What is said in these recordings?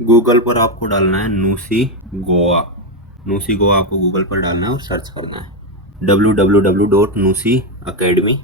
Google पर आपको डालना है नूसी गोवा। नूसी गोवा आपको गूगल पर डालना है और सर्च करना है www.nusi academy।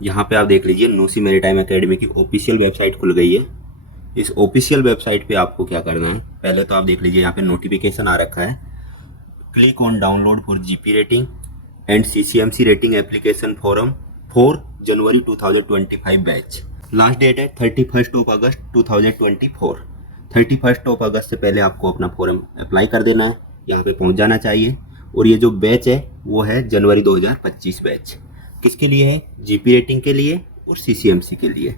यहाँ पे आप देख लीजिए नूसी मैरीटाइम एकेडमी की ऑफिशियल वेबसाइट खुल गई है। इस ऑफिशियल वेबसाइट पे आपको क्या करना है, पहले तो आप देख लीजिए यहाँ पे नोटिफिकेशन आ रखा है, click on download for GP rating and CCMC rating application form for January 2025 बैच। लास्ट डेट है 31 अगस्त 2024। 31 अगस्त से पहले आपको अपना फॉर्म अप्लाई कर देना है, यहाँ पे पहुँच जाना चाहिए। और ये जो बैच है वो है जनवरी 2025 बैच। किसके लिए है? जीपी रेटिंग के लिए और सीसीएमसी के लिए।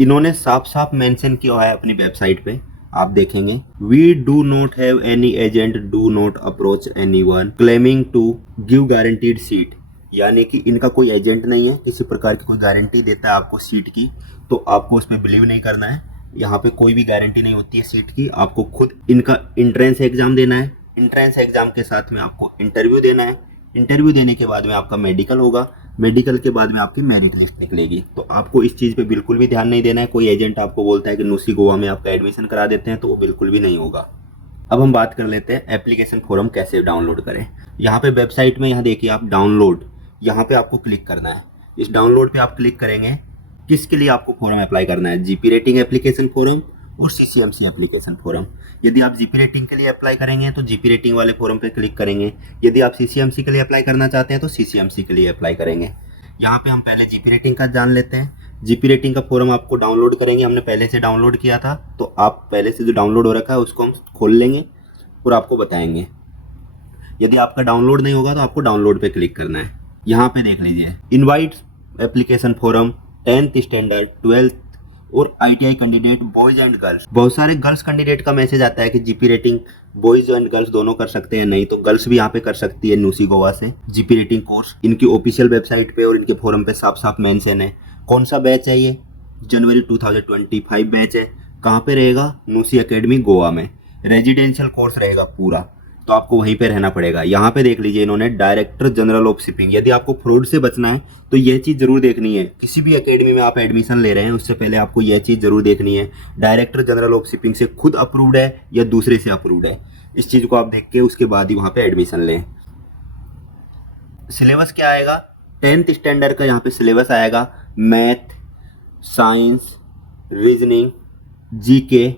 इन्होंने साफ साफ मेंशन किया है अपनी वेबसाइट पे, आप देखेंगे, we do not have any agent, do not approach anyone claiming to give guaranteed seat. यानी कि इनका कोई एजेंट नहीं है, किसी प्रकार की कोई गारंटी देता है आपको सीट की तो आपको उस पर बिलीव नहीं करना है। यहाँ पे कोई भी गारंटी नहीं होती है सीट की, आपको खुद इनका इंट्रेंस एग्जाम देना है। इंट्रेंस एग्जाम के साथ में आपको इंटरव्यू देना है। इंटरव्यू देने के बाद में आपका मेडिकल होगा। मेडिकल के बाद में आपकी मेरिट लिस्ट निकलेगी। तो आपको इस चीज़ पे बिल्कुल भी ध्यान नहीं देना है। कोई एजेंट आपको बोलता है कि नूसी गोवा में आपका एडमिशन करा देते हैं, तो वो बिल्कुल भी नहीं होगा। अब हम बात कर लेते हैं एप्लीकेशन फॉर्म कैसे डाउनलोड करें। यहाँ पे वेबसाइट में यहाँ देखिए आप डाउनलोड, यहाँ पे आपको क्लिक करना है। इस डाउनलोड पे आप क्लिक करेंगे, किसके लिए आपको फॉर्म अप्लाई करना है? जीपी रेटिंग एप्लीकेशन फॉर्म और सीसीएमसी एप्लीकेशन फॉर्म। यदि आप जीपी रेटिंग के लिए अप्लाई करेंगे तो जीपी रेटिंग वाले फॉर्म पे क्लिक करेंगे। यदि आप सीसीएमसी के लिए अप्लाई करना चाहते हैं तो सीसीएमसी के लिए अप्लाई करेंगे। यहाँ पे हम पहले जीपी रेटिंग का जान लेते हैं। जीपी रेटिंग का फॉर्म आपको डाउनलोड करेंगे, हमने पहले से डाउनलोड किया था, तो आप पहले से जो डाउनलोड हो रखा है उसको हम खोल लेंगे और आपको बताएंगे। यदि आपका डाउनलोड नहीं होगा तो आपको डाउनलोड पे क्लिक करना है। यहाँ पे देख लीजिए, invite application form 10th standard, 12th और ITI candidate boys and girls. बहुत सारे गर्ल्स कैंडिडेट का मैसेज आता है कि GP rating boys and girls दोनों कर सकते हैं, नहीं तो गर्ल्स भी यहाँ पे कर सकती है नूसी गोवा से जीपी रेटिंग कोर्स। इनकी ऑफिशियल वेबसाइट पे और इनके फोरम पे साफ साफ मेंशन है। कौन सा बैच है ये? जनवरी 2025 बैच है। कहाँ पे रहेगा? नूसी एकेडमी गोवा में। रेजिडेंशियल कोर्स रहेगा पूरा, तो आपको वहीं पे रहना पड़ेगा। यहाँ पे देख लीजिए इन्होंने डायरेक्टर जनरल ऑफ शिपिंग। यदि आपको फ्रॉड से बचना है तो यह चीज़ जरूर देखनी है। किसी भी एकेडमी में आप एडमिशन ले रहे हैं उससे पहले आपको यह चीज़ जरूर देखनी है, डायरेक्टर जनरल ऑफ शिपिंग से खुद अप्रूव्ड है या दूसरे से अप्रूव्ड है। इस चीज़ को आप देख के उसके बाद ही वहाँ पे एडमिशन लें। सिलेबस क्या आएगा? 10th स्टैंडर्ड का यहाँ पे सिलेबस आएगा। मैथ, साइंस, रीजनिंग, जीके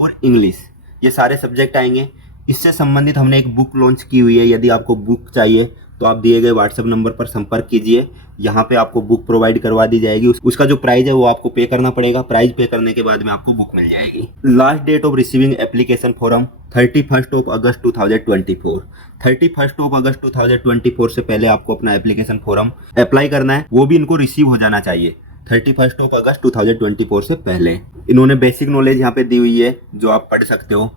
और इंग्लिश, ये सारे सब्जेक्ट आएंगे। इससे संबंधित हमने एक बुक लॉन्च की हुई है। यदि आपको बुक चाहिए तो आप दिए गए व्हाट्सएप नंबर पर संपर्क कीजिए, यहाँ पे आपको बुक प्रोवाइड करवा दी जाएगी। उसका जो प्राइस है वो आपको पे करना पड़ेगा। प्राइस पे करने के बाद में आपको बुक मिल जाएगी। Last date of receiving application form 31 अगस्त 2024। 31 अगस्त 2024 से पहले आपको अपना एप्लीकेशन फॉर्म अप्लाई करना है, वो भी इनको रिसीव हो जाना चाहिए 31 अगस्त 2024 से पहले। इन्होंने बेसिक नॉलेज यहाँ पे दी हुई है जो आप पढ़ सकते हो।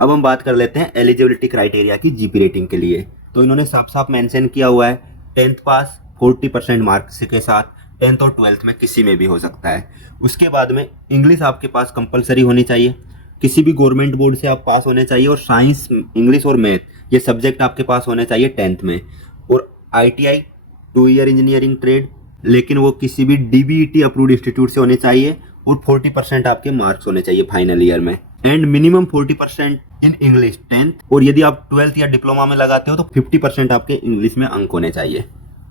अब हम बात कर लेते हैं एलिजिबिलिटी क्राइटेरिया की जीपी रेटिंग के लिए। तो इन्होंने साफ साफ मेंशन किया हुआ है 10th पास 40% मार्क्स के साथ 10th और 12th में किसी में भी हो सकता है। उसके बाद में इंग्लिश आपके पास कंपलसरी होनी चाहिए, किसी भी गवर्नमेंट बोर्ड से आप पास होने चाहिए। और साइंस, इंग्लिश और मैथ ये सब्जेक्ट आपके पास होने चाहिए 10th में। और ITI 2 ईयर इंजीनियरिंग ट्रेड, लेकिन वो किसी भी DBET अप्रूव्ड इंस्टीट्यूट से होने चाहिए। और 40% आपके मार्क्स होने चाहिए फाइनल ईयर में। And minimum 40% in English 10th। और यदि आप 12th या डिप्लोमा में लगाते हो तो 50% आपके इंग्लिश में अंक होने चाहिए।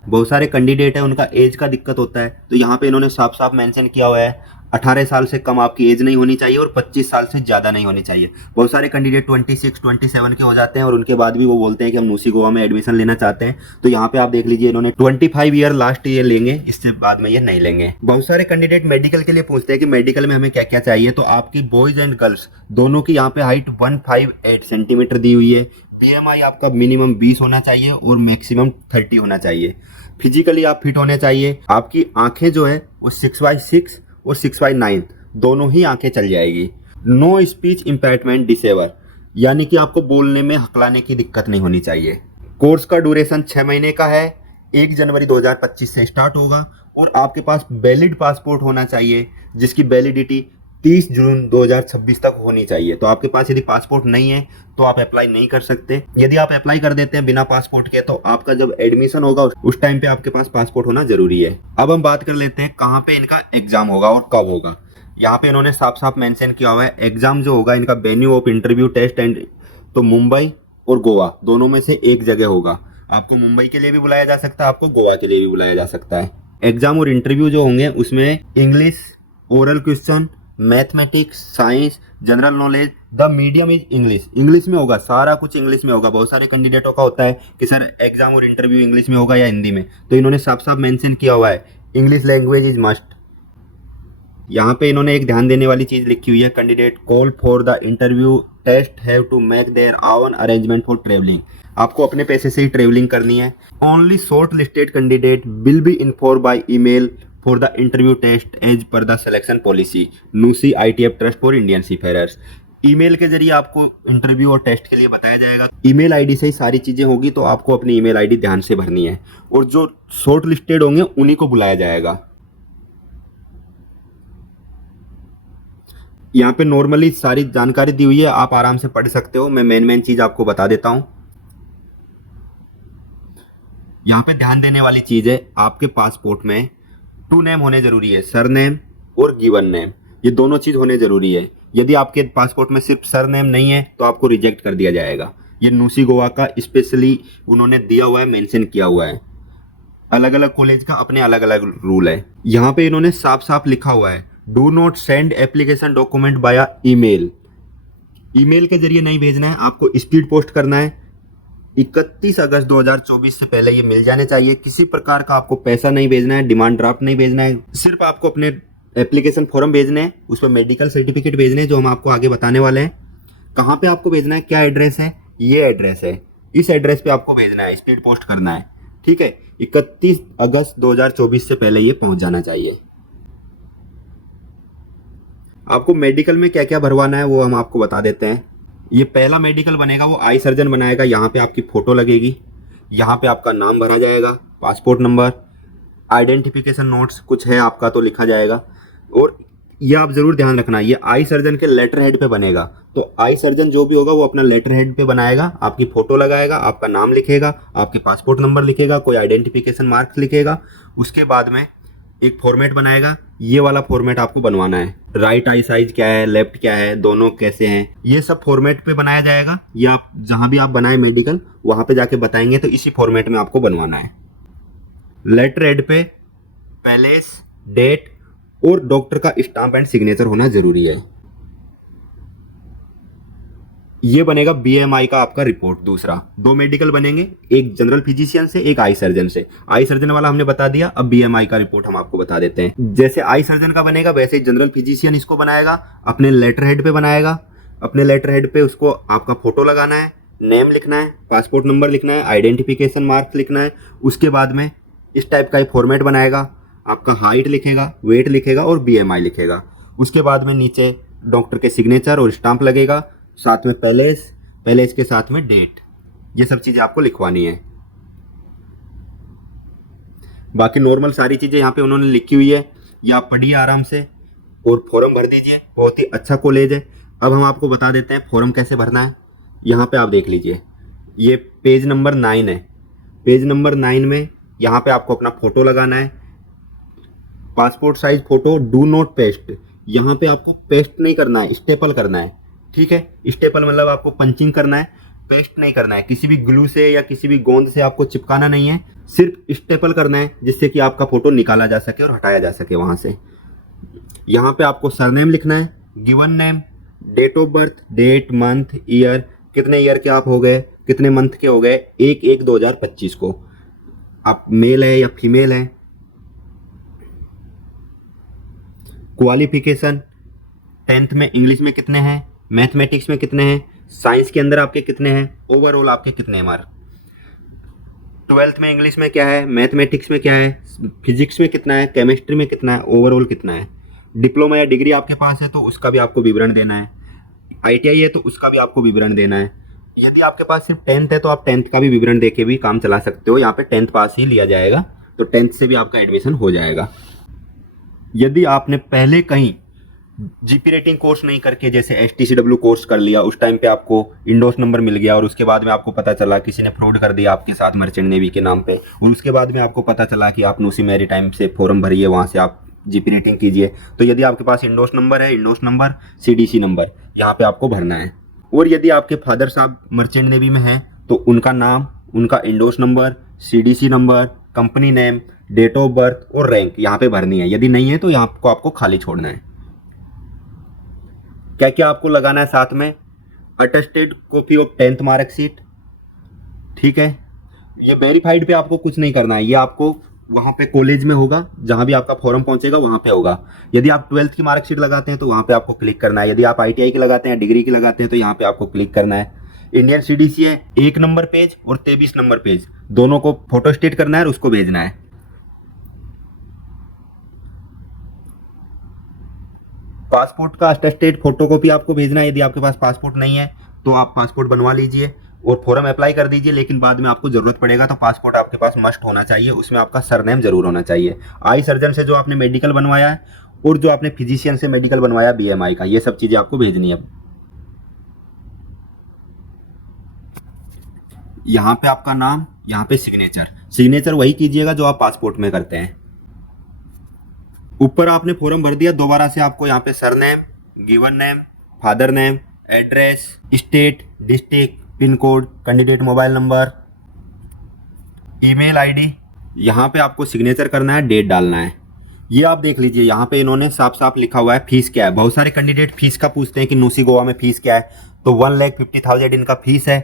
बहुत सारे कैंडिडेट है उनका एज का दिक्कत होता है, तो यहाँ पे इन्होंने साफ साफ मेंशन किया हुआ है 18 साल से कम आपकी एज नहीं होनी चाहिए और 25 साल से ज़्यादा नहीं होनी चाहिए। बहुत सारे कैंडिडेट 26, 27 के हो जाते हैं और उनके बाद भी वो बोलते हैं कि हम नूसी गोवा में एडमिशन लेना चाहते हैं। तो यहाँ पे आप देख लीजिए इन्होंने 25 ईयर लास्ट ईयर लेंगे, इससे बाद में ये नहीं लेंगे। बहुत सारे कैंडिडेट मेडिकल के लिए पूछते हैं कि मेडिकल में हमें क्या क्या चाहिए। तो आपकी बॉयज एंड गर्ल्स दोनों की यहाँ पे हाइट 158 सेंटीमीटर दी हुई है। BMI आपका मिनिमम 20 होना चाहिए और मैक्सिमम 30 होना चाहिए। फिजिकली आप फिट होने चाहिए। आपकी आंखें जो है वो 6/6 और 6/9 दोनों ही आंखें चल जाएगी। नो स्पीच इम्पेयरमेंट डिसेबल, यानी कि आपको बोलने में हकलाने की दिक्कत नहीं होनी चाहिए। कोर्स का ड्यूरेशन 6 महीने का है। 1 जनवरी 2025 से स्टार्ट होगा। और आपके पास वैलिड पासपोर्ट होना चाहिए जिसकी वैलिडिटी 30 जून 2026 तक होनी चाहिए। तो आपके पास यदि पासपोर्ट नहीं है तो आप अप्लाई नहीं कर सकते। यदि आप अप्लाई कर देते हैं बिना पासपोर्ट के तो आपका जब एडमिशन होगा उस टाइम पे आपके पास पासपोर्ट होना जरूरी है। अब हम बात कर लेते हैं कहाँ पे इनका एग्जाम होगा और कब होगा। यहाँ पे इन्होंने साफ साफ मेंशन किया हुआ है एग्जाम जो होगा इनका venue of interview test and, तो मुंबई और गोवा दोनों में से एक जगह होगा। आपको मुंबई के लिए भी बुलाया जा सकता है, आपको गोवा के लिए भी बुलाया जा सकता है। एग्जाम और इंटरव्यू जो होंगे उसमें English, oral question, mathematics, science, general knowledge, the medium is English. English में होगा, सारा कुछ इंग्लिश में होगा। बहुत सारे कैंडिडेटों का होता है कि सर एग्जाम और इंटरव्यू इंग्लिश में होगा या हिंदी में, तो इन्होंने साफ साफ मेंशन किया हुआ है इंग्लिश लैंग्वेज इज मस्ट। यहाँ पे इन्होंने एक ध्यान देने वाली चीज लिखी हुई है, candidate call for the interview test have to make their own arrangement for travelling. आपको अपने पैसे से ही ट्रेवलिंग करनी है। Only shortlisted candidate will be inform by email for the interview test as per the selection policy NUSI ITF trust for Indian seafarers. Email के जरिए आपको इंटरव्यू और टेस्ट के लिए बताया जाएगा। ईमेल आईडी से ही सारी चीजें होगी, तो आपको अपनी ईमेल आईडी ध्यान से भरनी है, और जो शॉर्ट लिस्टेड होंगे उन्हीं को बुलाया जाएगा। यहाँ पे नॉर्मली सारी जानकारी दी हुई है, आप आराम से पढ़ सकते हो। मैं मेन चीज आपको बता देता हूं। यहाँ पे ध्यान देने वाली चीज है, आपके पासपोर्ट में 2 नेम होने जरूरी है, सर नेम और गिवन नेम। ये दोनों चीज होने जरूरी है। यदि आपके पासपोर्ट में सिर्फ सर नेम नहीं है तो आपको रिजेक्ट कर दिया जाएगा। ये नूसी गोवा का स्पेशली उन्होंने दिया हुआ है, मेंशन किया हुआ है। अलग अलग कॉलेज का अपने अलग अलग रूल है। यहाँ पे इन्होंने साफ साफ लिखा हुआ है do not send application document बाया ईमेल। ईमेल के जरिए नहीं भेजना है, आपको स्पीड पोस्ट करना है। 31 अगस्त 2024 से पहले ये मिल जाने चाहिए। किसी प्रकार का आपको पैसा नहीं भेजना है, डिमांड ड्राफ्ट नहीं भेजना है, सिर्फ आपको अपने एप्लीकेशन फॉर्म भेजने हैं, उस पर मेडिकल सर्टिफिकेट भेजने हैं जो हम आपको आगे बताने वाले हैं। कहाँ पे आपको भेजना है, क्या एड्रेस है, ये एड्रेस है, इस एड्रेस पे आपको भेजना है, स्पीड पोस्ट करना है, ठीक है। 31 अगस्त 2024 से पहले ये पहुंच जाना चाहिए। आपको मेडिकल में क्या क्या भरवाना है वो हम आपको बता देते हैं। ये पहला मेडिकल बनेगा वो आई सर्जन बनाएगा। यहाँ पे आपकी फोटो लगेगी, यहाँ पे आपका नाम भरा जाएगा, पासपोर्ट नंबर, आइडेंटिफिकेशन नोट्स कुछ है आपका तो लिखा जाएगा। और ये आप जरूर ध्यान रखना, ये आई सर्जन के लेटर हेड पे बनेगा। तो आई सर्जन जो भी होगा वो अपना लेटर हेड पे बनाएगा, आपकी फोटो लगाएगा, आपका नाम लिखेगा, आपके पासपोर्ट नंबर लिखेगा, कोई आइडेंटिफिकेशन मार्क्स लिखेगा। उसके बाद में एक फॉर्मेट बनाएगा, ये वाला फॉर्मेट आपको बनवाना है। राइट आई साइज क्या है, लेफ्ट क्या है, दोनों कैसे हैं, ये सब फॉर्मेट पे बनाया जाएगा। ये आप जहां भी आप बनाए मेडिकल वहां पे जाके बताएंगे, तो इसी फॉर्मेट में आपको बनवाना है। लेटर हेड पे पैलेस, डेट और डॉक्टर का स्टाम्प एंड सिग्नेचर होना जरूरी है। ये बनेगा BMI का आपका रिपोर्ट। दूसरा 2 मेडिकल बनेंगे, एक जनरल फिजिशियन से, एक आई सर्जन से। आई सर्जन वाला हमने बता दिया, अब BMI का रिपोर्ट हम आपको बता देते हैं। जैसे आई सर्जन का बनेगा वैसे ही जनरल फिजिशियन इसको बनाएगा, अपने लेटर हेड पे बनाएगा। अपने लेटर हेड पे उसको आपका फोटो लगाना है, नेम लिखना है, पासपोर्ट नंबर लिखना है, आइडेंटिफिकेशन मार्क्स लिखना है। उसके बाद में इस टाइप का एक फॉर्मेट बनाएगा, आपका हाइट लिखेगा, वेट लिखेगा और BMI लिखेगा। उसके बाद में नीचे डॉक्टर के सिग्नेचर और स्टाम्प लगेगा, साथ में पैलेस के साथ में डेट। ये सब चीजें आपको लिखवानी है। बाकी नॉर्मल सारी चीजें यहाँ पे उन्होंने लिखी हुई है, ये आप पढ़िए आराम से और फॉर्म भर दीजिए। बहुत ही अच्छा कॉलेज है। अब हम आपको बता देते हैं फॉर्म कैसे भरना है। यहाँ पे आप देख लीजिए, ये पेज नंबर 9 है। पेज नंबर 9 में यहाँ पे आपको अपना फोटो लगाना है, passport size photo. Do not paste, यहाँ पे आपको पेस्ट नहीं करना है, स्टेपल करना है, ठीक है। स्टेपल मतलब आपको पंचिंग करना है, पेस्ट नहीं करना है। किसी भी ग्लू से या किसी भी गोंद से आपको चिपकाना नहीं है, सिर्फ स्टेपल करना है, जिससे कि आपका फोटो निकाला जा सके और हटाया जा सके वहां से। यहाँ पे आपको सरनेम लिखना है, given name, date of birth, date, month, year, कितने ईयर के आप हो गए, कितने मंथ के हो गए, 1/1/2025 को आप मेल है या फीमेल है। क्वालिफिकेशन 10th में इंग्लिश में कितने हैं, मैथमेटिक्स में कितने हैं, साइंस के अंदर आपके कितने हैं, ओवरऑल आपके कितने मार्क। 12th में इंग्लिश में क्या है, मैथमेटिक्स में क्या है, फिजिक्स में कितना है, केमिस्ट्री में कितना है, ओवरऑल कितना है। डिप्लोमा या डिग्री आपके पास है तो उसका भी आपको विवरण देना है। ITI है तो उसका भी आपको विवरण देना है। यदि आपके पास सिर्फ 10th है तो आप 10th का भी विवरण देके भी काम चला सकते हो। यहाँ पे 10th पास ही लिया जाएगा, तो 10th से भी आपका एडमिशन हो जाएगा। यदि आपने पहले कहीं GP रेटिंग कोर्स नहीं करके जैसे STCW कोर्स कर लिया, उस टाइम पे आपको इंडोस नंबर मिल गया और उसके बाद में आपको पता चला किसी ने फ्रॉड कर दिया आपके साथ मर्चेंट नेवी के नाम पे, और उसके बाद में आपको पता चला कि आप नूसी मैरीटाइम से फॉर्म भरिए, वहाँ से आप जीपी रेटिंग कीजिए। तो यदि आपके पास इंडोस नंबर है, इंडोस नंबर, सीडीसी नंबर यहाँ पे आपको भरना है। और यदि आपके फादर साहब मर्चेंट नेवी में हैं तो उनका नाम, उनका INDOS number, CDC number, company name, date of birth और रैंक यहाँ पे भरनी है। यदि नहीं है तो यहाँ को आपको खाली छोड़ना है। क्या क्या आपको लगाना है साथ में? Attested copy of 10th marksheet, ठीक है। ये वेरीफाइड पे आपको कुछ नहीं करना है, ये आपको वहाँ पे कॉलेज में होगा, जहाँ भी आपका फॉर्म पहुंचेगा वहाँ पे होगा। यदि आप 12th की मार्कशीट लगाते हैं तो वहाँ पे आपको क्लिक करना है। यदि आप ITI की लगाते हैं, डिग्री की लगाते हैं तो यहाँ पे आपको क्लिक करना है। इंडियन CDC है, 1 नंबर पेज और 23 नंबर पेज दोनों को फोटो स्टेट करना है और उसको भेजना है। पासपोर्ट का अटेस्टेड फोटोकॉपी आपको भेजना है। यदि आपके पास पासपोर्ट नहीं है तो आप पासपोर्ट बनवा लीजिए और फॉर्म अप्लाई कर दीजिए, लेकिन बाद में आपको जरूरत पड़ेगा तो पासपोर्ट आपके पास मस्ट होना चाहिए, उसमें आपका सरनेम जरूर होना चाहिए। आई सर्जन से जो आपने मेडिकल बनवाया है और जो आपने फिजिशियन से मेडिकल बनवाया BMI का, ये सब चीजें आपको भेजनी है। यहाँ पे आपका नाम, यहाँ पे सिग्नेचर वही कीजिएगा जो आप पासपोर्ट में करते हैं। ऊपर आपने फॉर्म भर दिया, दोबारा से आपको यहाँ पे surname, given name, father name, address, state, district, pin code, candidate mobile number, email ID, यहाँ पे आपको सिग्नेचर करना है, डेट डालना है। ये आप देख लीजिए, यहाँ पे इन्होंने साफ साफ लिखा हुआ है फीस क्या है। बहुत सारे कैंडिडेट फीस का पूछते हैं कि नुसी गोवा में फीस क्या है, तो 1,50,000 इनका फीस है,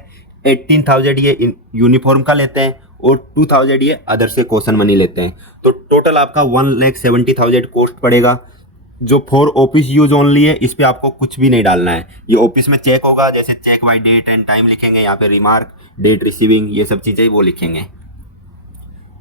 18,000 ये यूनिफॉर्म का लेते हैं और 2,000 ये अदर से कॉशन मनी लेते हैं। तो टोटल आपका 1,70,000 कॉस्ट पड़ेगा, जो फॉर ऑफिस यूज ओनली है। इस पे आपको कुछ भी नहीं डालना है, ये ऑफिस में चेक होगा, जैसे check by date and time लिखेंगे, यहाँ पे रिमार्क, डेट रिसीविंग, ये सब चीजें वो लिखेंगे।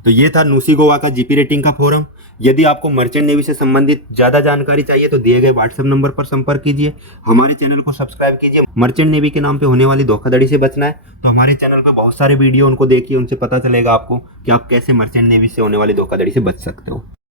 तो ये था नुसी गोवा का जीपी रेटिंग का फॉर्म। यदि आपको मर्चेंट नेवी से संबंधित ज्यादा जानकारी चाहिए तो दिए गए व्हाट्सएप नंबर पर संपर्क कीजिए। हमारे चैनल को सब्सक्राइब कीजिए। मर्चेंट नेवी के नाम पे होने वाली धोखाधड़ी से बचना है तो हमारे चैनल पे बहुत सारे वीडियो उनको देखिए, उनसे पता चलेगा आपको कि आप कैसे मर्चेंट नेवी से होने वाली धोखाधड़ी से बच सकते हो।